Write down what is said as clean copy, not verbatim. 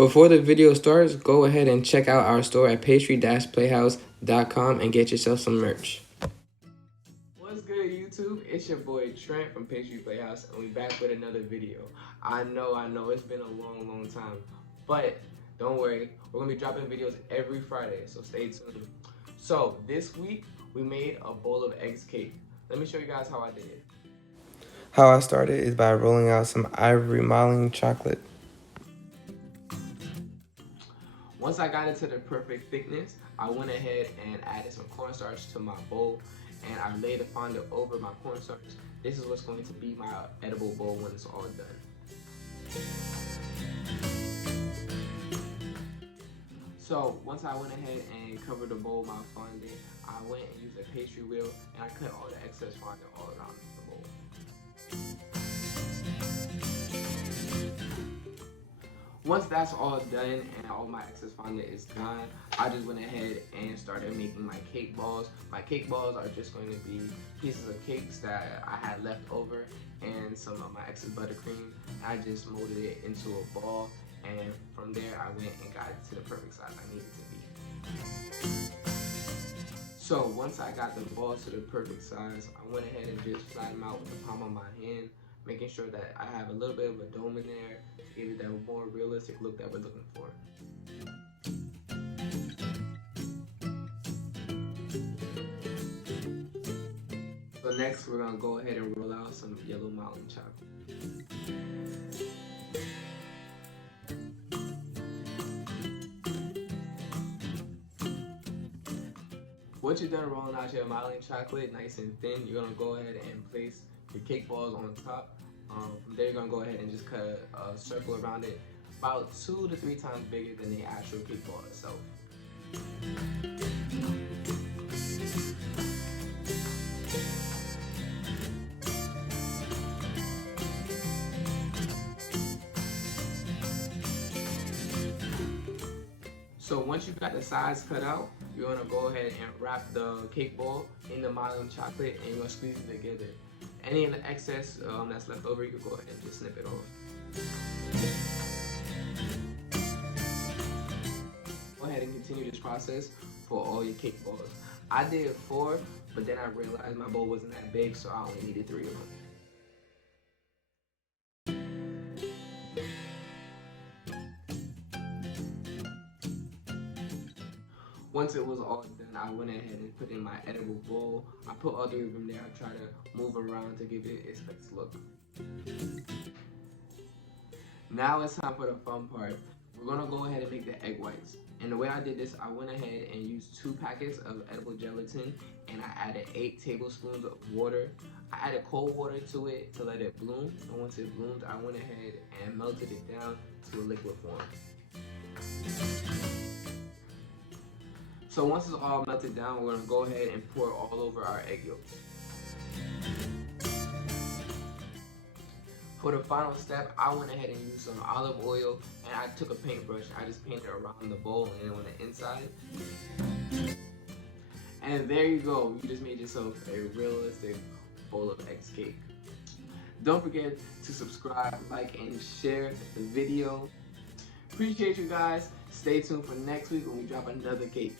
Before the video starts, go ahead and check out our store at pastry-playhouse.com and get yourself some merch. What's good, YouTube? It's your boy Trent from Pastry Playhouse, and we're back with another video. I know, it's been a long time, but don't worry, we're gonna be dropping videos every Friday, so stay tuned. So this week, we made a bowl of eggs cake. Let me show you guys how I did it. How I started is by rolling out some ivory modeling chocolate. Once I got it to the perfect thickness, I went ahead and added some cornstarch to my bowl, and I laid the fondant over my cornstarch. This is what's going to be my edible bowl when it's all done. So once I went ahead and covered the bowl with my fondant, I went and used a pastry wheel and I cut all the excess fondant all around the bowl. Once that's all done and all my excess fondant is gone, I just went ahead and started making my cake balls. My cake balls are just going to be pieces of cakes that I had left over and some of my excess buttercream. I just molded it into a ball, and from there I went and got it to the perfect size I needed it to be. So once I got the balls to the perfect size, I went ahead and just flattened them out with the palm of my hand, making sure that I have a little bit of a dome in there to give it that more realistic look that we're looking for. So next we're gonna go ahead and roll out some yellow mountain chocolate. Once you're done rolling out your modeling chocolate nice and thin, you're gonna go ahead and place your cake balls on top. From there, you're gonna go ahead and just cut a circle around it, about 2 to 3 times bigger than the actual cake ball itself. So once you got the sides cut out, you're gonna go ahead and wrap the cake ball in the modeling chocolate and you're gonna squeeze it together. Any of the excess that's left over, you can go ahead and just snip it off. Go ahead and continue this process for all your cake balls. I did 4, but then I realized my bowl wasn't that big, so I only needed 3 of them. Once it was all done, I went ahead and put in my edible bowl. I put all 3 of them there. I try to move around to give it its best look. Now it's time for the fun part. We're gonna go ahead and make the egg whites. And the way I did this, I went ahead and used 2 packets of edible gelatin, and I added 8 tablespoons of water. I added cold water to it to let it bloom. And once it bloomed, I went ahead and melted it down to a liquid form. So once it's all melted down, we're gonna go ahead and pour all over our egg yolks. For the final step, I went ahead and used some olive oil, and I took a paintbrush. I just painted around the bowl and on the inside. And there you go. You just made yourself a realistic bowl of eggs cake. Don't forget to subscribe, like, and share the video. Appreciate you guys. Stay tuned for next week when we drop another cake.